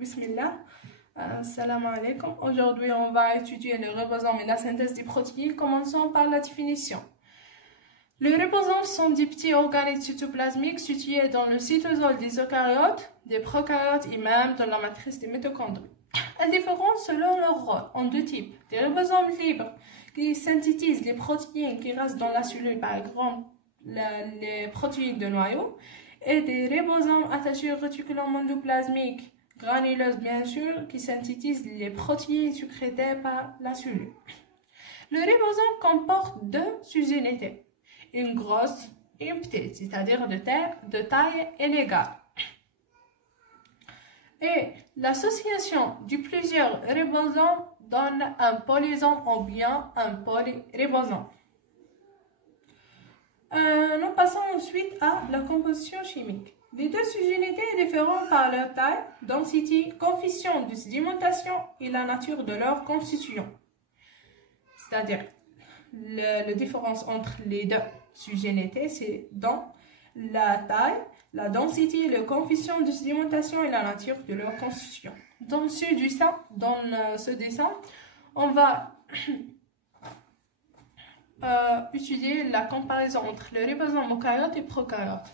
Bismillah, salam alaikum. Aujourd'hui, on va étudier le ribosome et la synthèse des protéines. Commençons par la définition. Les ribosomes sont des petits organes cytoplasmiques situés dans le cytosol des eucaryotes, des prokaryotes et même dans la matrice des mitochondries. Elles diffèrent selon leur rôle en deux types. Des ribosomes libres qui synthétisent les protéines qui restent dans la cellule, par exemple les protéines de noyau, et des ribosomes attachés aux réticulum endoplasmique granuleuse bien sûr, qui synthétise les protéines sécrétées par la cellule. Le ribosome comporte deux sous-unités, une grosse et une petite, c'est-à-dire de taille inégale. Et l'association de plusieurs ribosomes donne un polysome ou bien un polyribosome. Nous passons ensuite à la composition chimique. Les deux sous-unités différent par leur taille, densité, coefficient de sédimentation et la nature de leur constitution. C'est-à-dire, la différence entre les deux sous-unités, c'est dans la taille, la densité, le coefficient de sédimentation et la nature de leur constitution. Dans ce dessin, on va étudier la comparaison entre le ribosome eucaryote et prokaryote.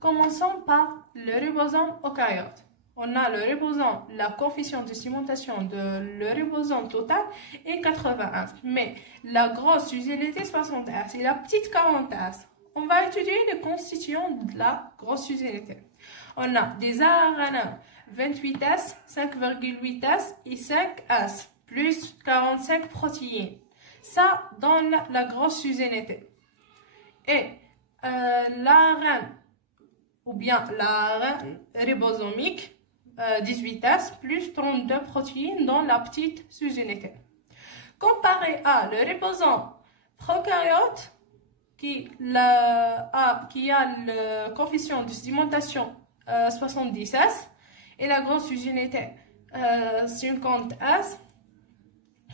Commençons par le ribosome eucaryote. On a le ribosome, la coefficient de sédimentation de le ribosome total est 81, mais la grosse sous-unité 60 S et la petite 40 S. On va étudier les constituants de la grosse sous-unité. On a des ARN 28 S, 5,8 S et 5 S, plus 45 protéines. Ça donne la grosse sous-unité. Et l'ARN ou bien l'ARN ribosomique 18S plus 32 protéines dans la petite sous-unité. Comparé à le ribosome prokaryote qui a le coefficient de sédimentation 70S et la grosse sous-unité 50S,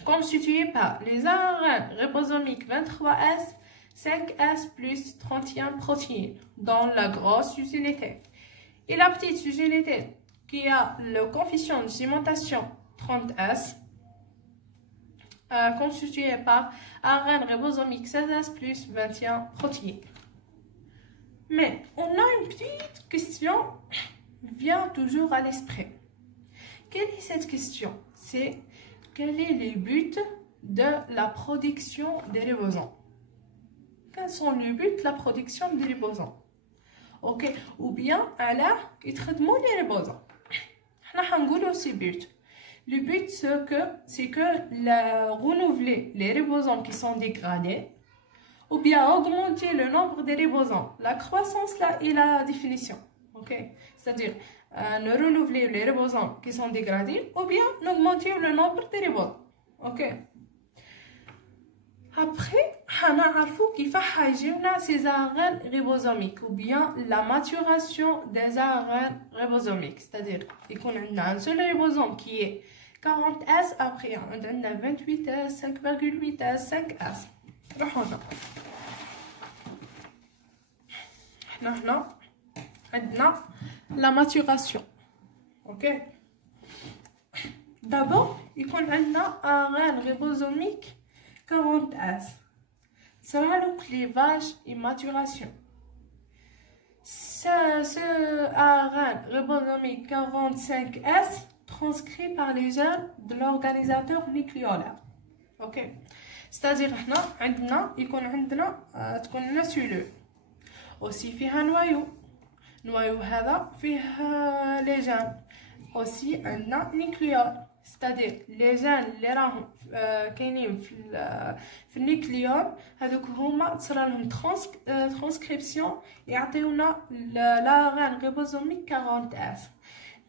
constituée par les ARN ribosomiques 23S, 5S plus 31 protéines dans la grosse sous-unité. Et la petite sous-unité qui a le coefficient de sédimentation 30S, constituée par ARN ribosomique 16S plus 21 protéines. Mais on a une petite question vient toujours à l'esprit. Quelle est cette question? C'est quel est le but de la production des ribosomes? Quels sont les buts de la production des ribosomes? Ok, ou bien alors ils traitent les ribosomes. On va aussi but. Le but c'est que renouveler les ribosomes qui sont dégradés, ou bien augmenter le nombre de ribosomes. La croissance là et la définition. Ok, c'est-à-dire ne renouveler les ribosomes qui sont dégradés, ou bien augmenter le nombre de ribosomes. Ok. Après, on a vu ces ARN ribosomiques ou bien la maturation des ARN ribosomiques. C'est-à-dire, il y a un seul ribosome qui est 40S, après on a 28S, 5,8S, 5S. Là, on a la maturation. Ok? D'abord, il y a un ARN ribosomique 40S. Sera le clivage et maturation. Ce ARN ribosomique 45S transcrit par les gènes de l'organisateur nucléolaire. Ok. C'est-à-dire تكون لنا cellule. aussi فيها نوايو هذا فيه les gènes. aussi عندنا nucléole. c'est-à-dire les gènes اللي راهم كاينين في النيوكليون هذوك هما تصرى لهم ترانسكريبسيون يعطيونا l'ARN ribosomique 40S.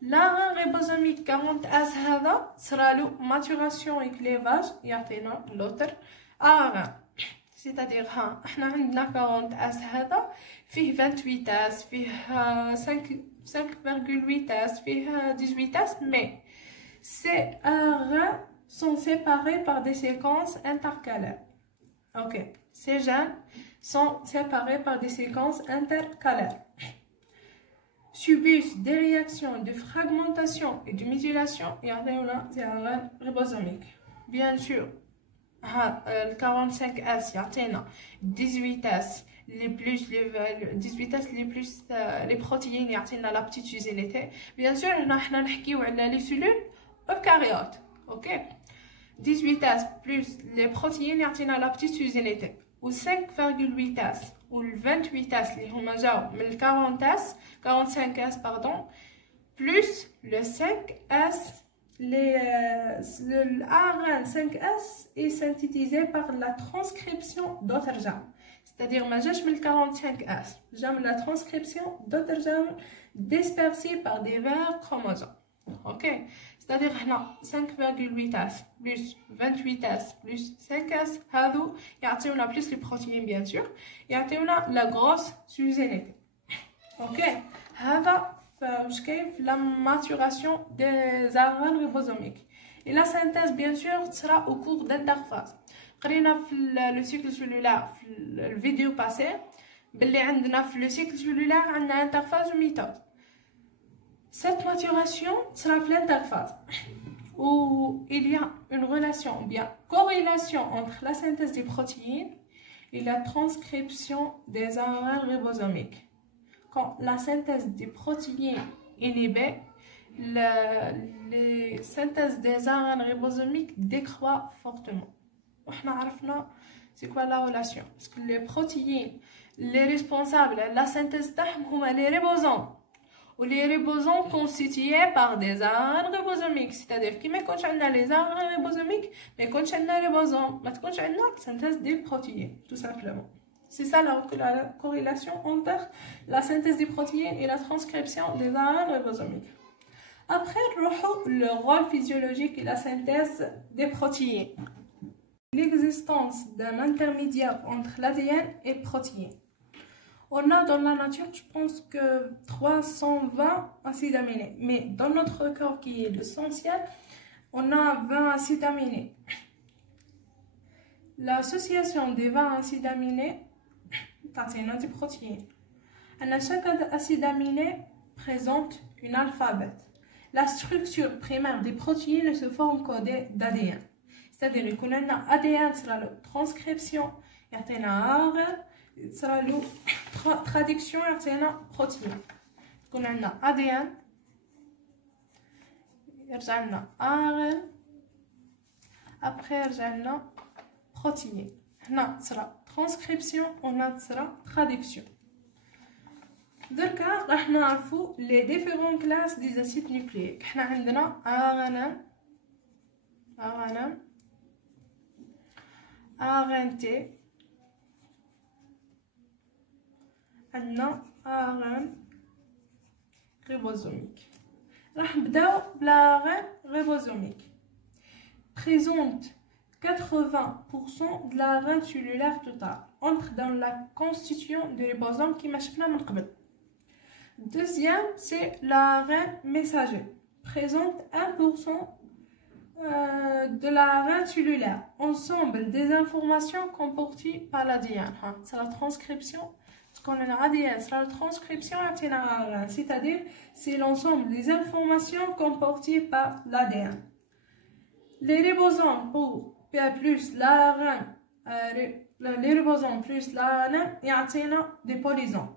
l'ARN ribosomique 40S هذا تصرى له maturation et clévage يعطينا l'autre ARN. c'est-à-dire احنا عندنا 40S هذا فيه 28S فيه 5,8S فيه 18S, mais ces ARN sont séparés par des séquences intercalaires. Ok, ces gènes sont séparés par des séquences intercalaires. subissent des réactions de fragmentation et de mutilation يعطيونا des ARN ribosomiques. Bien sûr, le 45S يعطينا 18S les plus les protéines يعطينا la petite usinité. Bien sûr هنا حنا نحكيو على les cellules eucaryotes. OK, 18S plus les protéines يعطينا la petite usinité. و 5,8S ou le 28S اللي هما جاو من 45S pardon, plus le 5S. l'ARN 5S est synthétisé par la transcription d'autres germes. C'est-à-dire ما جاش من 45S, جا من la transcription d'autres germes dispersés par divers chromosomes. OK, c'est-à-dire هنا 5,8S plus 28S plus 5S هادو يعطيونا plus les protéines bien sûr, يعطيونا la grosse susinité. OK, هذا واش كاين في la maturation des ARN ribosomiques. Et la synthèse bien sûr sera au cours d'interphase. قرينا في le cycle cellulaire في الفيديو passé باللي عندنا في le cycle cellulaire عندنا interphase و méthode. Cette maturation sera في l'interphase où il y a une relation ou bien corrélation entre la synthèse des protéines et la transcription des ARN ribosomiques. Quand la synthèse des protéines inhibée, les synthèses des ARN ribosomiques décroît fortement. On a vu c'est quoi la relation? Parce que les protéines, les responsables de la synthèse sont les ribosomes. Ou les ribosomes constitués par des ARN ribosomiques. C'est-à-dire qu'il y a les ARN ribosomiques, mais il y a les ribosomes. Il y a la synthèse des protéines, tout simplement. C'est ça la corrélation entre la synthèse des protéines et la transcription des ARN ribosomiques. Après, le rôle physiologique et la synthèse des protéines. L'existence d'un intermédiaire entre l'ADN et les protéines. On a dans la nature, je pense que 320 acides aminés. Mais dans notre corps qui est l'essentiel, on a 20 acides aminés. L'association des 20 acides aminés contient des protéines. Chaque acide aminé présente un alphabet. La structure primaire des protéines se forme codée d'ADN. C'est-à-dire qu'on a ADN sera la transcription, il y a ARN, sera la traduction, il y a protéine. On a ADN, il y a ARN, après il y a protéine. هنا تصرا transcription وهنا تصرا traduction. دركا راح نعرفوا les différentes classes des acides nucléiques. حنا عندنا ARNT, عندنا ARN ribosomique. راح نبداو بالARN ribosomique. Présente 80% de l'ARN cellulaire total entre dans la constitution du ribosome qui m'a شفنا من قبل. Deuxième, c'est l'ARN messager. Présente 1% de l'ARN cellulaire. Ensemble des informations comportées par l'ADN. C'est la transcription. Ce qu'on a l'ADN, c'est la transcription de l'ARN. C'est-à-dire, c'est l'ensemble des informations comportées par l'ADN. Les ribosomes pour plus l'ARN, les ribosomes plus l'ARN, il y a des polysomes.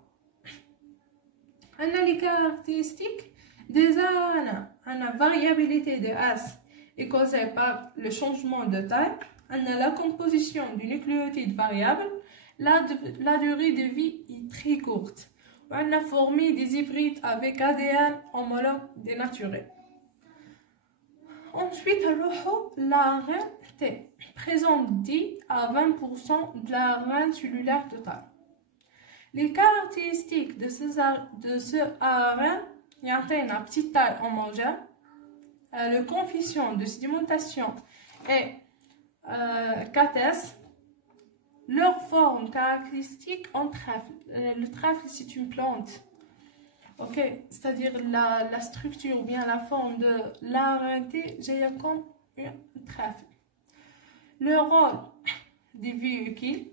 On a les caractéristiques des ARN. On a variabilité de S est causée par le changement de taille. On a la composition du nucléotide variable. La durée de vie est très courte. On a formé des hybrides avec ADN homologue dénaturé. Ensuite, l'ARN T présente 10 à 20% de l'ARN cellulaire total. Les caractéristiques de ce ARN, il y a une petite taille homogène, le coefficient de sédimentation est 4S, leur forme caractéristique en trèfle. Le trèfle, c'est une plante. Ok, c'est-à-dire la structure ou bien la forme de l'ARNT, j'ai comme un trèfle. Le rôle des véhicules,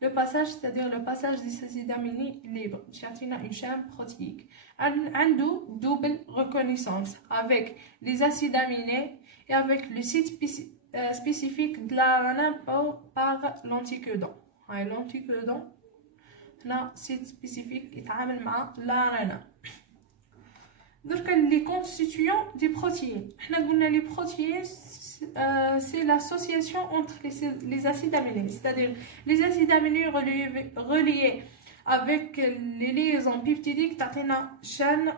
le passage, c'est-à-dire le passage des acides aminés libres, j'ai une chaîne protéique. عنده double reconnaissance avec les acides aminés et avec le site spécifique de l'ARN par l'anticodon. L'anticodon هنا site spécifique يتعامل مع l'ARN. Donc les constituants des protéines. Les protéines, c'est l'association entre les acides aminés, c'est-à-dire les acides aminés reliés avec les liaisons peptidiques, t'as chaîne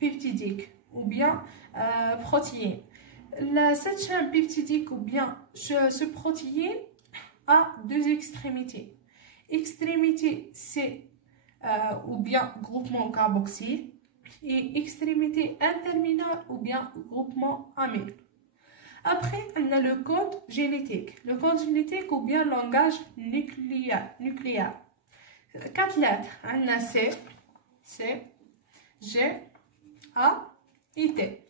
peptidique ou bien protéine. Cette chaîne peptidique ou bien ce protéine a deux extrémités. Extrémité c'est ou bien groupement carboxyle et extrémité interminale ou bien groupement amyle. Après, on a le code génétique. Le code génétique ou bien langage nucléaire. 4 lettres. On a C, G, A et T.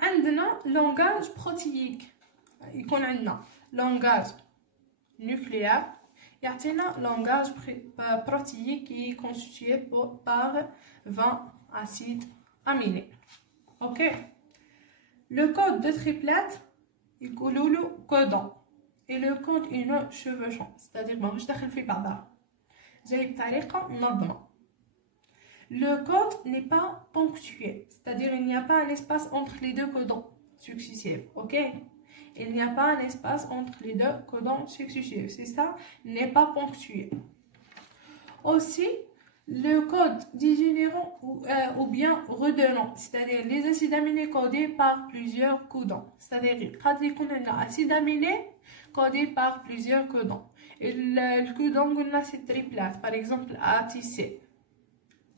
On a langage protéique. Il y a langage nucléaire. Il y a un langage protéique qui est constitué par 20 acides aminés. Ok. Le code de triplette, il y a le codon. Et le code une chevauchant. C'est-à-dire, bon, je t'ai fait par le code n'est pas ponctué. C'est-à-dire, il n'y a pas un espace entre les deux codons successifs. Ok. Il n'y a pas un espace entre les deux codons successifs. C'est ça, n'est pas ponctué. Aussi, le code dégénérant ou bien redondant, c'est-à-dire les acides aminés codés par plusieurs codons. C'est-à-dire, quand il y a un acide aminé codé par plusieurs codons. Et le codon, c'est triplate. Par exemple, ATC.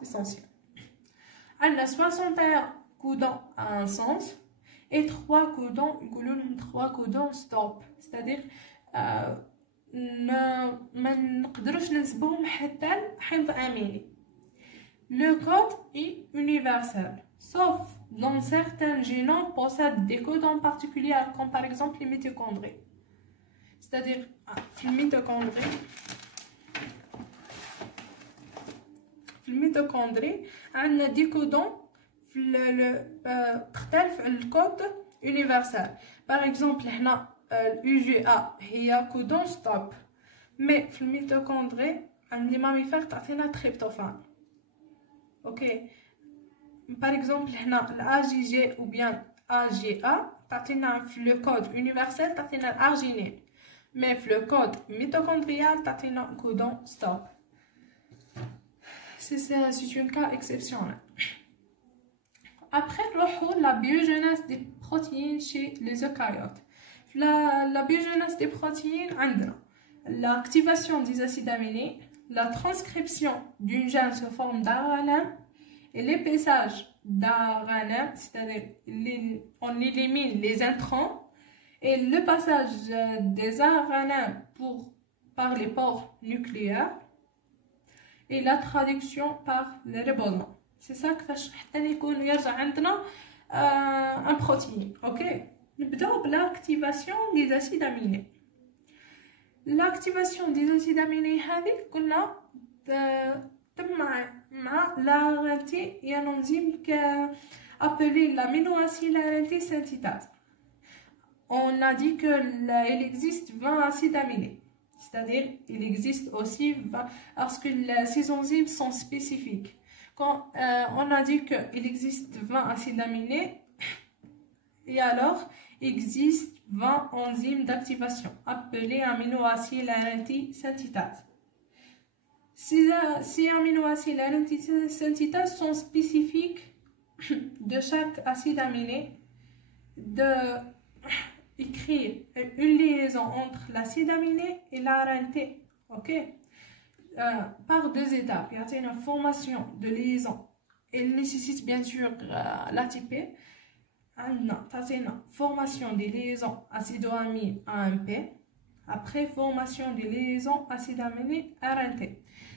Essentiel. On a 61 codons à un sens. Et 3 codons, trois codons stop, c'est-à-dire ما نقدروش ننسبوهم حتى لحمض اميني. Le code est universel, sauf dans certains génomes possèdent des codons particuliers comme par exemple les mitochondries. C'est-à-dire في الميتوكوندري عندنا دي codons تختلف الكود universel. Par exemple هنا UGA هي كودون ستوب، مي في الميتوكوندري عند لي ماميفير تعطينا تريبتوفان. اوكي. Par exemple هنا الAGG ou bien AGA تعطينا في لو كود universel تعطينا الارجينين، مي في لو كود ميتوكوندريال تعطينا كودون ستوب. C'est un cas exceptionnel. Après, la biogenèse des protéines chez les eucaryotes. La biogenèse des protéines, l'activation des acides aminés, la transcription d'une gène sous forme d'ARN et l'épaissage d'ARN, c'est-à-dire on élimine les intrants et le passage des ARN par les pores nucléaires et la traduction par le ribosomes. C'est ça كيفاش حتى يكون يرجع عندنا un protéine. OK. نبداو بالactivation des acides aminés. L'activation des acides aminés هذه قلنا تم مع l'ARNT et un enzyme appelé l'aminoacide ARNT synthétase. On a dit qu'il existe 20 acides aminés. C'est-à-dire il existe aussi 20 parce que ces enzymes sont spécifiques. Quand on a dit qu'il existe 20 acides aminés, et alors il existe 20 enzymes d'activation appelées aminoacides ARNT synthétase. Ces aminoacides ARNT synthétase sont spécifiques de chaque acide aminé de écrire une liaison entre l'acide aminé et l'ARNT. Ok. Par deux étapes. Il y a une formation de liaison. Elle nécessite bien sûr l'ATP. Une formation des liaisons acido-amine AMP. Après formation des liaisons acide-aminé RNT.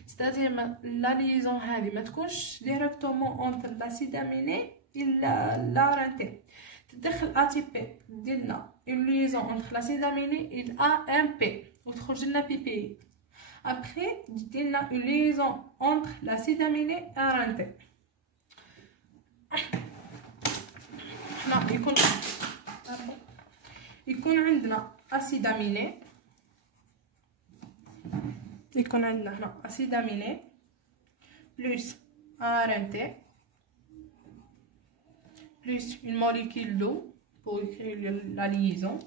C'est-à-dire la liaison ne تكونش directement entre l'acide aminé et l'ARNT. تدخل ATP ديالنا une liaison entre l'acide aminé et l'AMP وتخرج لنا PPI. Après, il y a une liaison entre l'acide aminé et RNT. يكون عندنا acide aminé. يكون عندنا هنا acide aminé plus RNT plus une molécule d'eau pour écrire la liaison.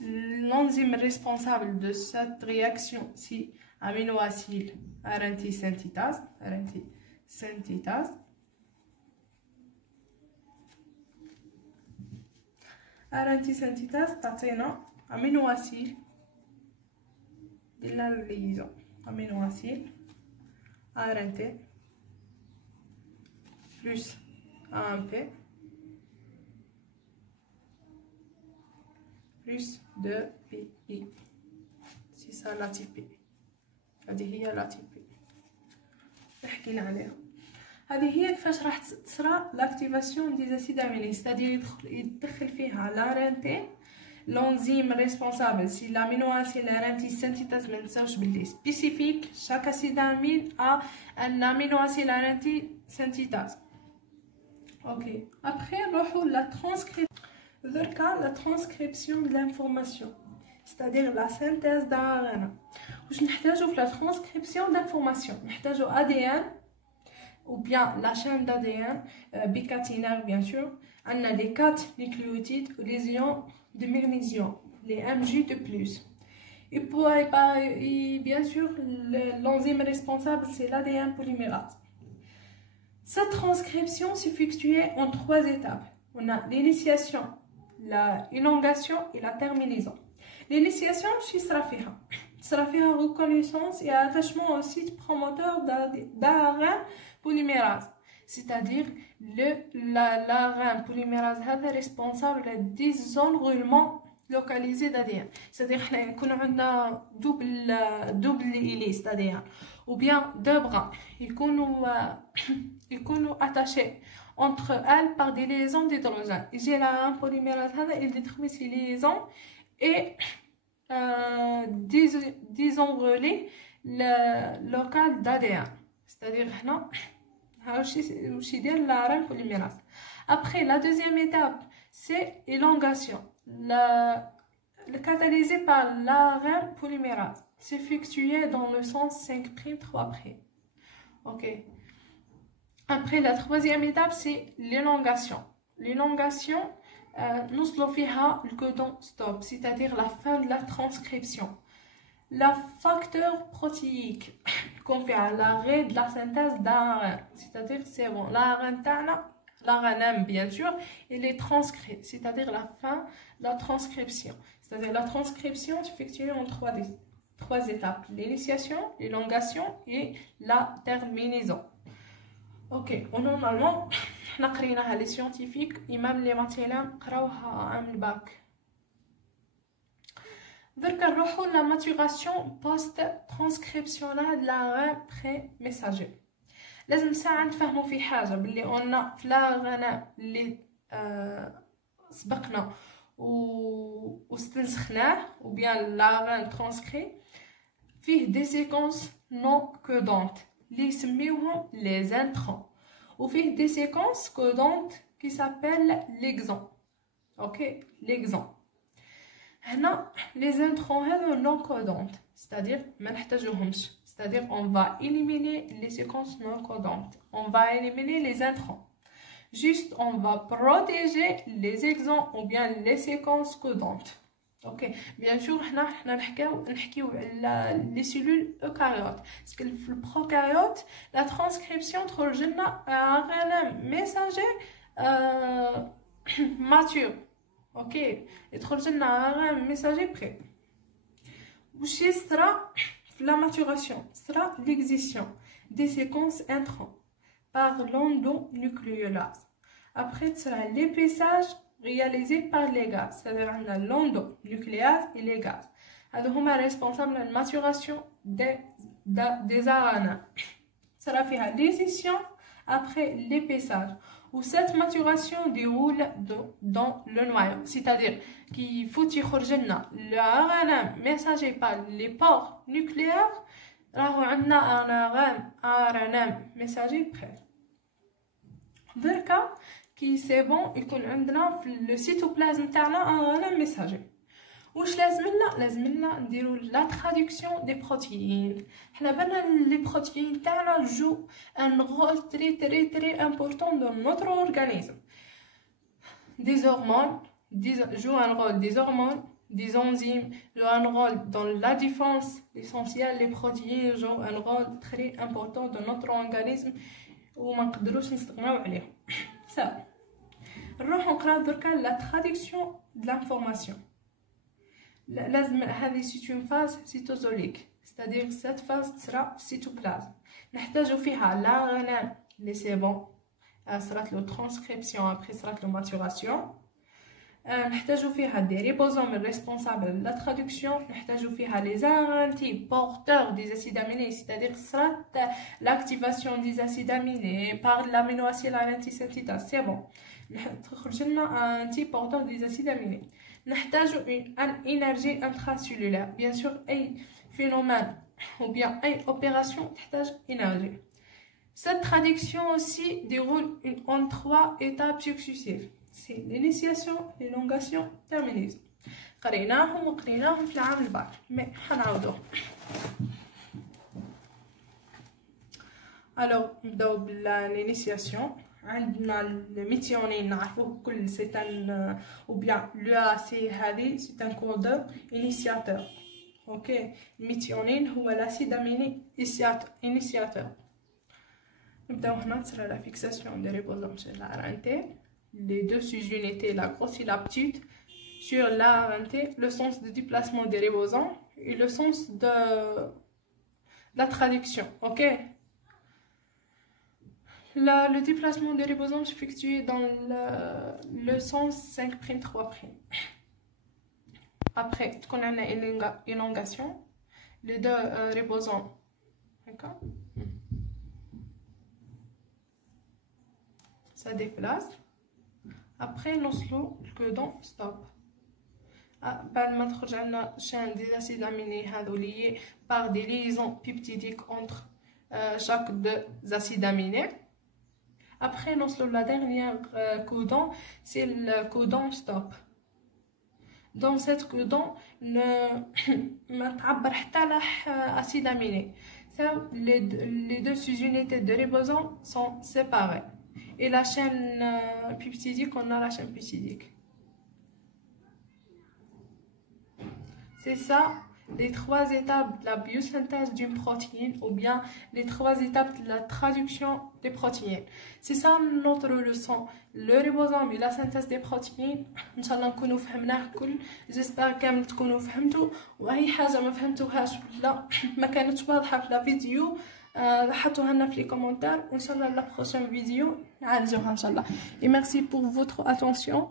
L'enzyme responsable de cette réaction, c'est aminoacide RNT synthétase. RNT synthétase تعطينا aminoacide de la liaison. Aminoacide RNT plus AMP plus 2PI. C'est ça la type P. هذه هي لا تيب بي حكينا عليها. هذه هي كيفاش راح تصرى لاكتيفاسيون دي زاسيد اميني، ستادير يدخل فيها لارنتي l'enzyme responsable si l'aminoacide RNT synthétase. ما ننساوش باللي spécifique chaque acide amine a un aminoacide RNT synthétase. OK. Après نروحو la transcription. La transcription de l'information, c'est-à-dire la synthèse d'ARN. واش نحتاجو في la transcription de l'information؟ نحتاجو ADN ou bien la chaîne d'ADN bicaténaire bien sûr. On a les 4 nucléotides ou les ions de magnésium, les Mg de plus. Et bien sûr, l'enzyme responsable, c'est l'ADN polymérase. Cette transcription s'effectue en 3 étapes. On a l'initiation, l'élongation et la terminaison. L'initiation, sera fait reconnaissance et attachement au site promoteur d'ARN polymérase. C'est-à-dire l'ARN polymérase est responsable des enroulements localisés d'ADN. C'est-à-dire qu'on a double hélice d'ADN ou bien 2 bras. Ils sont attachés entre elles par des liaisons d'hydrogène. J'ai l'ARN polymérase, il détruit ces liaisons et désenrouler le local d'ADN. C'est-à-dire l'ARN polymérase. Après, la deuxième étape, c'est l'élongation. Le catalysé par l'ARN polymérase s'effectue dans le sens 5' 3'. OK. Après, la troisième étape, c'est l'élongation. L'élongation, nous avons le codon stop, c'est-à-dire la fin de la transcription. Le facteur protéique qu'on fait à l'arrêt de la synthèse d'ARN, c'est-à-dire c'est bon, l'ARN bien sûr, il est transcrit, c'est-à-dire la fin de la transcription. C'est-à-dire la transcription s'effectue en 3 étapes, l'initiation, l'élongation et la terminaison. OK, normalement, on a créé les scientifiques et même les matières قراوها عام الباك. درك نروحو la maturation post-transcriptionnelle de l'ARN pré-messager. لازم ساعة نفهمو في حاجة باللي قلنا في الARN اللي سبقنا واستنسخناه ou bien l'ARN transcrit فيه des séquences non codantes اللي يسميوهم les introns وفيه des séquences codantes qui s'appellent l'exon. OK, l'exon. هنا les introns هذو non codantes, c'est-à-dire ما نحتاجوهمش, c'est-à-dire on va éliminer les séquences non codantes, on va éliminer les introns, juste on va protéger les exons ou bien les séquences codantes. OK, bien sûr حنا نحكيو على les cellules eucaryotes parce que في البروkaryotes la transcription تخرج لنا ARN messager mature. OK, يخرج لنا ARN messager prêt. واش يصرى في la maturation sera l'excision des séquences introns par l'endonucléolase. Après sera l'épaissage réalisé par les gaz, c'est-à-dire l'endonucléase et les gaz. Ils sont responsables de la maturation des ARN. Ça va faire l'excision après l'épaissage. Ou cette maturation déroule dans le noyau, c'est-à-dire qu'il faut يخرج لنا le ARN messager par les pores nucléaires. راهو عندنا ARN messager prêt. دركا كي سي بون يكون عندنا في لو سيتوبلازم تاعنا ARN messager. واش لازم لنا نديرو لا traduction des protéines. حنا بالنا لي بروتيين تاعنا جو ان رول très important dans notre organisme. Des hormones jouent un rôle, des hormones, des enzymes jouent un rôle dans la défense. L'essentiel, les protéines jouent un rôle très important dans notre organisme وما نقدروش نستغناو عليهم. ça نروح نقراو دركا la traduction de l'information. لازم هذه c'est une phase cytosolique, c'est-à-dire cette phase sera cytoplasme. نحتاجو فيها l'ARN اللي سي بون صرات له transcription après صرات له maturation. نحتاجو فيها دي ريبوزوم responsables de la traduction. نحتاجو فيها les ARN porteurs des acides aminés, c'est-à-dire صرات l'activation des acides aminés par l'aminoacide RNT synthétase. c'est bon, تخرج لنا un type porteur des acides aminés. نحتاجو une énergie intracellulaire. bien sûr اي phénomène ou bien اي opération تحتاج énergie. Cette traduction aussi déroule en 3 étapes successives. C'est l'initiation, l'élongation, terminaison. قريناهم وقريناهم في العام الباقي مي حنعاودوهم. alors نبداو بالانيسياسيون. عندنا الميثيونين نعرفوه كل c'est un ou bien l'UAC هذه c'est un codeur initiateur. ok, الميثيونين هو l'acide aminé initiateur. نبداو هنا تصرا la fixation des ribosomes sur la RNT. les deux sous-unités, la grosse et la petite, sur la RNT, le sens de déplacement des ribosomes et le sens de la traduction. ok, le déplacement des ribosomes s'effectue dans le sens 5'3'. après qu'on a une élongation, les deux ribosomes, d'accord, ça déplace. après نوصلوا الكودون ستوب. بعد ما تخرج عندنا chaîne des acides aminés هذو liés par des liaisons peptidiques entre chaque deux acides aminés. après نوصلوا la dernière codon, c'est le codon stop. dans cette codon ما تعبر حتى على acide aminé. ça les deux sous-unités de ribosome sont séparées. et la chaîne peptidique, on a la chaîne peptidique. c'est ça les 3 étapes de la biosynthèse d'une protéine ou bien les 3 étapes de la traduction des protéines. c'est ça notre leçon, le ribosome et la synthèse des protéines. ان شاء الله نكونوا فهمناه كل. j'espère كامل تكونوا فهمتوا. واي حاجه ما فهمتوهاش ولا ما كانتش واضحه في لا فيديو حطوها لنا في لي كومونتير وان شاء الله لا بروchaine فيديو نعالجوها ان شاء الله. et merci pour votre attention.